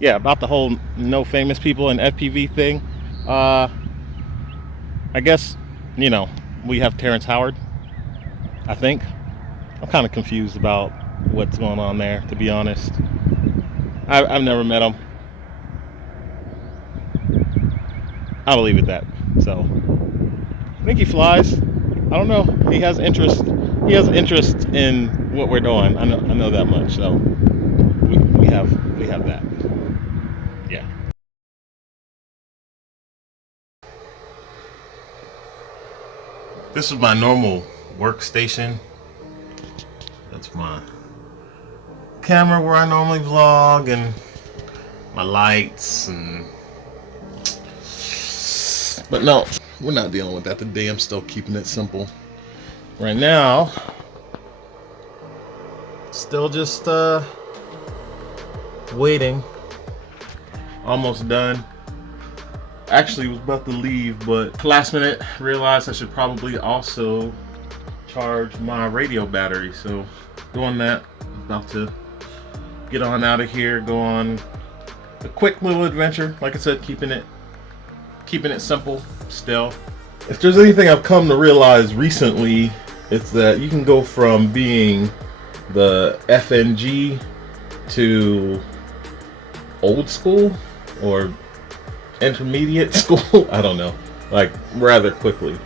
Yeah, about the whole no famous people and FPV thing. Uh, I guess, you know, we have Terrence Howard, I think. I'm kind of confused about what's going on there, to be honest. I've never met him. I'll leave it at that. So, I think he flies. I don't know. He has interest. He has interest in what we're doing. I know that much. So, we have that. Yeah. This is my normal workstation. That's my camera where I normally vlog, and my lights, and but no, we're not dealing with that today. I'm still keeping it simple right now. Still just waiting. Almost done. Actually was about to leave, but last minute realized I should probably also charge my radio battery. So doing that. About to get on out of here, go on a quick little adventure. Like I said, keeping it simple still. If there's anything I've come to realize recently, it's that you can go from being the FNG to old school or intermediate school, I don't know, like rather quickly.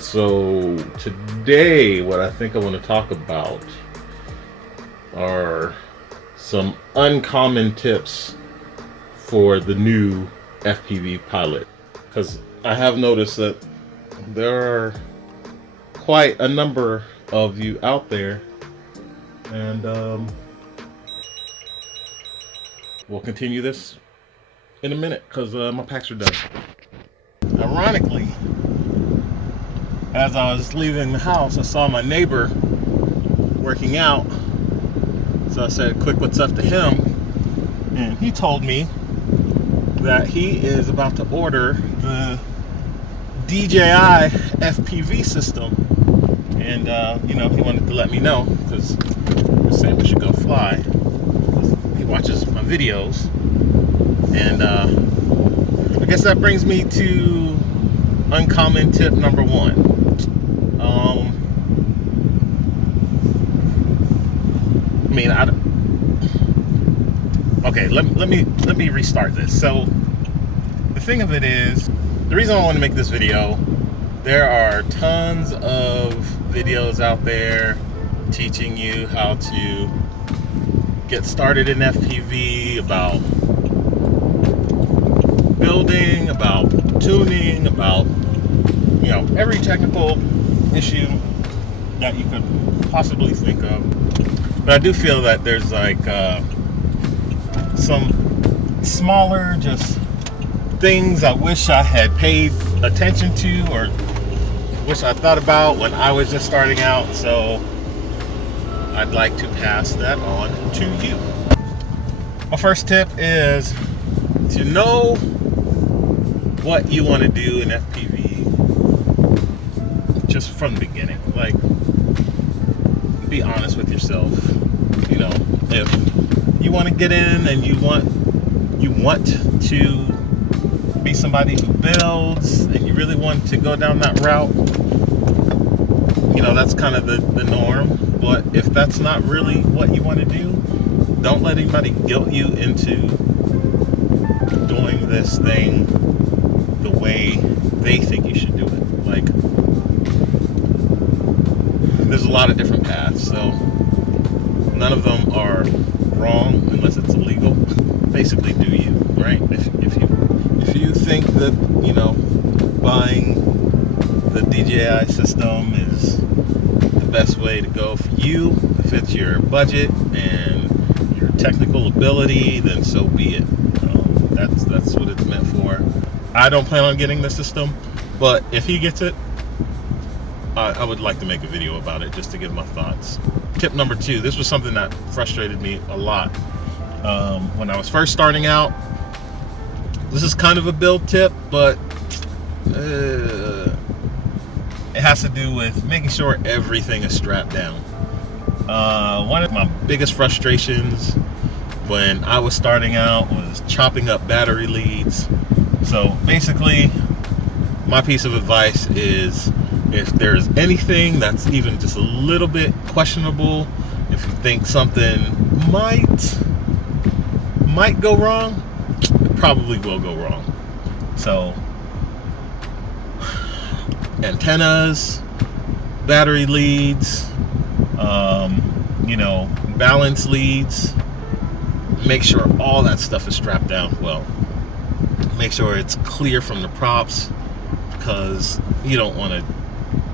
So today what I think I want to talk about are some uncommon tips for the new FPV pilot, because I have noticed that there are quite a number of you out there, and we'll continue this in a minute because my packs are done. Ironically, as I was leaving the house, I saw my neighbor working out, so I said quick what's up to him, and he told me that he is about to order the DJI FPV system, and you know, he wanted to let me know because he was saying we should go fly. He watches my videos, and I guess that brings me to uncommon tip number one. Okay, let me restart this. So the thing of it is, the reason I want to make this video, there are tons of videos out there teaching you how to get started in FPV, about building, about tuning, about, you know, every technical issue that you could possibly think of. But I do feel that there's like some smaller just things I wish I had paid attention to, or wish I thought about when I was just starting out. So I'd like to pass that on to you. My first tip is to know what you want to do in FPV just from the beginning. Like, be honest with yourself. You know, if you want to get in and you want to be somebody who builds, and you really want to go down that route, you know, that's kind of the norm. But if that's not really what you want to do, don't let anybody guilt you into doing this thing the way they think you should do it. Like, there's a lot of different paths, so none of them are wrong unless it's illegal. Basically, do you, right? If you think that, you know, buying the DJI system is the best way to go for you, if it's your budget and your technical ability, then so be it. That's what it's meant for. I don't plan on getting the system, but if he gets it, I would like to make a video about it just to give my thoughts. Tip number two, this was something that frustrated me a lot when I was first starting out. This is kind of a build tip, but it has to do with making sure everything is strapped down. One of my biggest frustrations when I was starting out was chopping up battery leads. So basically, my piece of advice is, if there's anything that's even just a little bit questionable, if you think something might go wrong, it probably will go wrong. So antennas, battery leads, balance leads, make sure all that stuff is strapped down well. Make sure it's clear from the props, because you don't want to,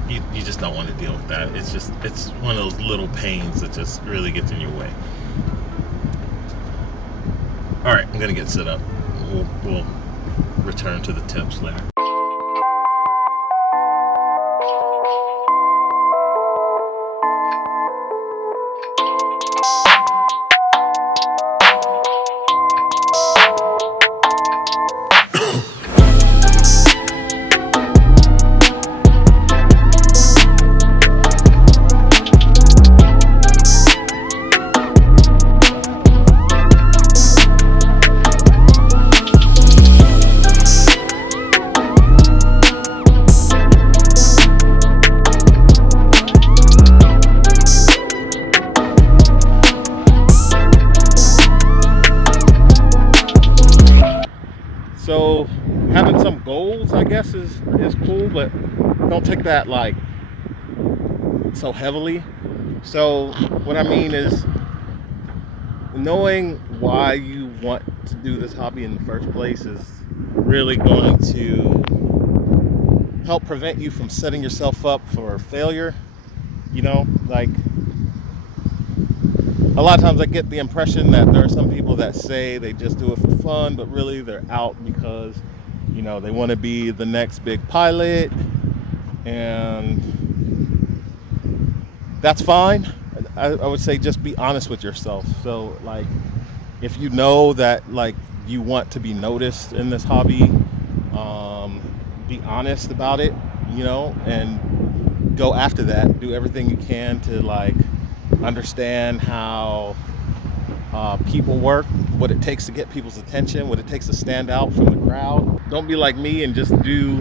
you just don't want to deal with that. It's one of those little pains that just really gets in your way. All right, I'm gonna get set up. We'll return to the tips later. So having some goals, I guess, is cool, but don't take that like so heavily. So what I mean is, knowing why you want to do this hobby in the first place is really going to help prevent you from setting yourself up for failure. Like, a lot of times I get the impression that there are some people that say they just do it for fun, but really they're out because, they want to be the next big pilot, and that's fine. I would say just be honest with yourself. So, like, if you know that, like, you want to be noticed in this hobby, be honest about it, and go after that. Do everything you can to, like, understand how people work, what it takes to get people's attention, what it takes to stand out from the crowd. Don't be like me and just do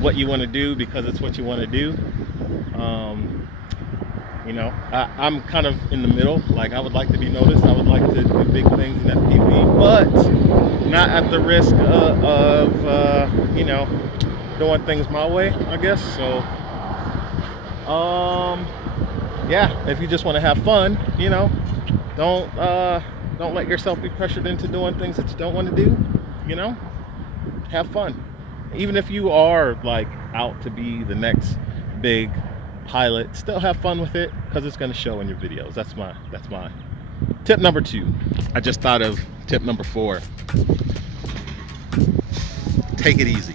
what you want to do because it's what you want to do. I'm kind of in the middle. Like, I would like to be noticed. I would like to do big things in FPV, but not at the risk of doing things my way, I guess. So, yeah, if you just want to have fun, don't let yourself be pressured into doing things that you don't want to do. Have fun. Even if you are, like, out to be the next big pilot, still have fun with it, because it's going to show in your videos. That's my tip number 2. I just thought of tip number 4. Take it easy.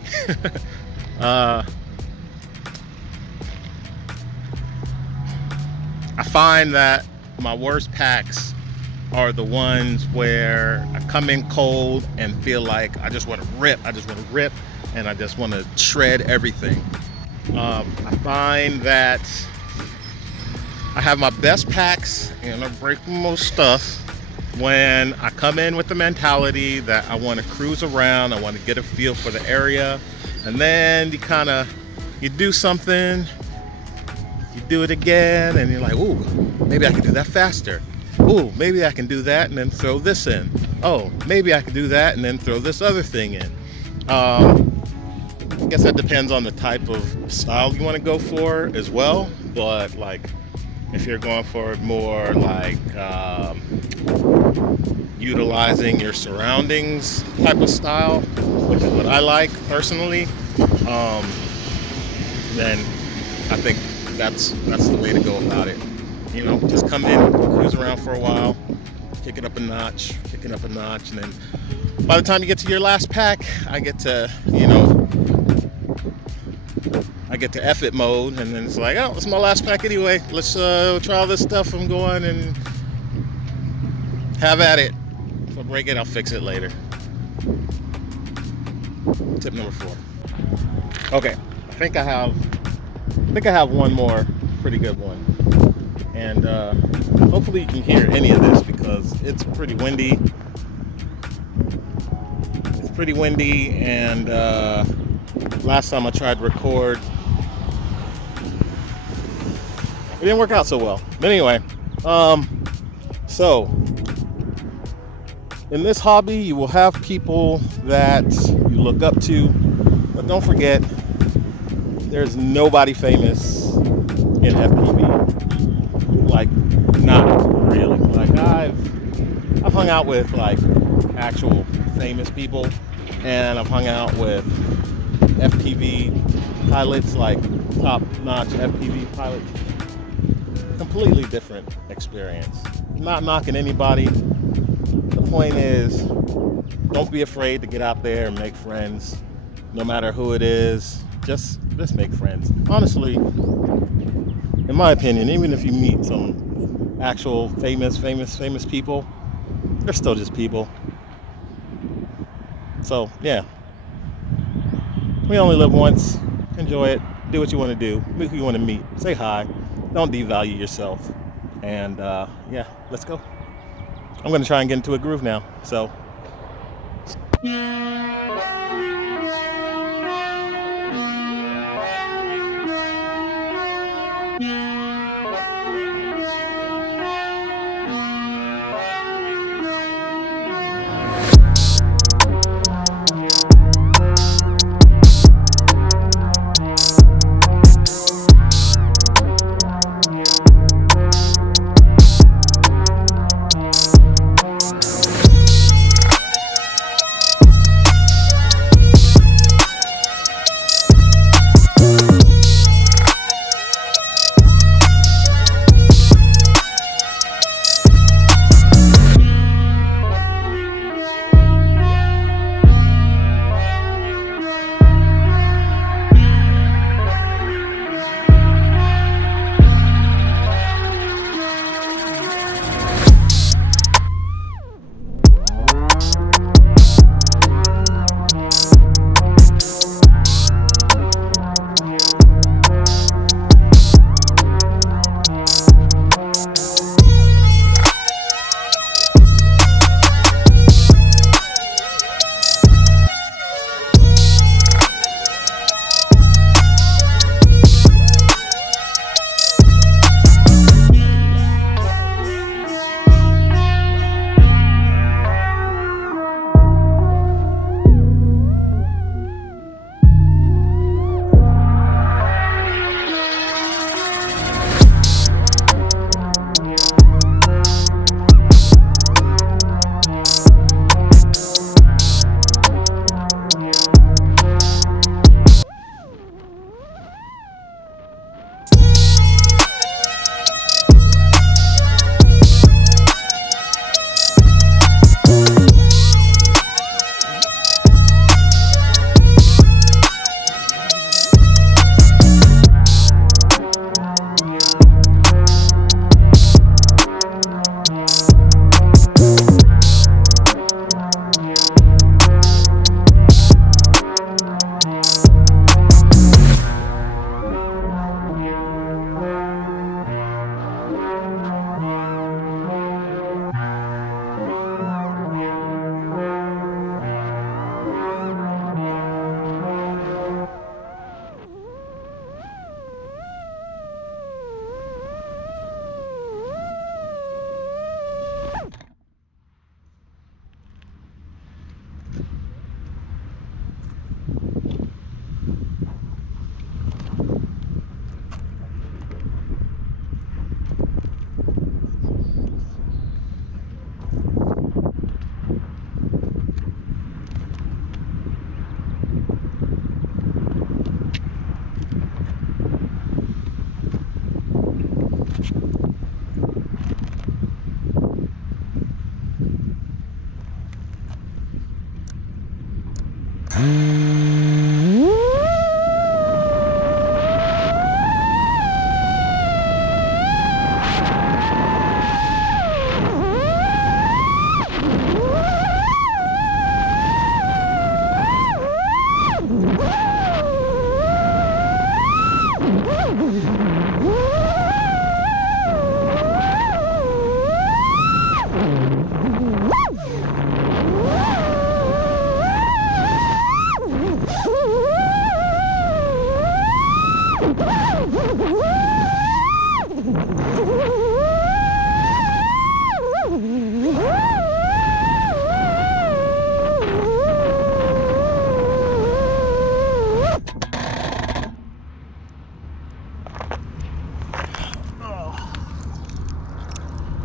I find that my worst packs are the ones where I come in cold and feel like I just want to rip. And I just want to shred everything. I find that I have my best packs and I break the most stuff when I come in with the mentality that I want to cruise around, I want to get a feel for the area, and then you do something, you do it again, and you're like, ooh, maybe I can do that faster. Ooh, maybe I can do that and then throw this in. Oh, maybe I can do that and then throw this other thing in. I guess that depends on the type of style you want to go for as well. But, like, if you're going for more like utilizing your surroundings type of style, which is what I like personally, then I think that's the way to go about it. Just come in, cruise around for a while, kick it up a notch, and then by the time you get to your last pack, I get to F it mode, and then it's like, oh, it's my last pack anyway. Let's try all this stuff I'm going, and have at it. If I break it, I'll fix it later. Tip number 4. Okay, I think I have one more pretty good one. and hopefully you can hear any of this because it's pretty windy. It's pretty windy, and last time I tried to record, it didn't work out so well. But anyway, so in this hobby, you will have people that you look up to, but don't forget, there's nobody famous in FPV. Like, not really. Like, I've hung out with like actual famous people, and I've hung out with FPV pilots, like top-notch FPV pilots. Completely different experience. Not knocking anybody. The point is, don't be afraid to get out there and make friends. No matter who it is, just make friends. Honestly, in my opinion, even if you meet some actual famous people, they're still just people. So yeah, we only live once. Enjoy it. Do what you want to do. Meet who you want to meet. Say hi. Don't devalue yourself. And yeah, let's go. I'm going to try and get into a groove now. So.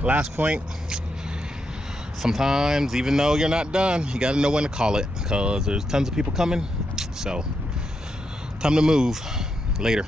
last point, sometimes even though you're not done, you got to know when to call it, because there's tons of people coming. So time to move. Later.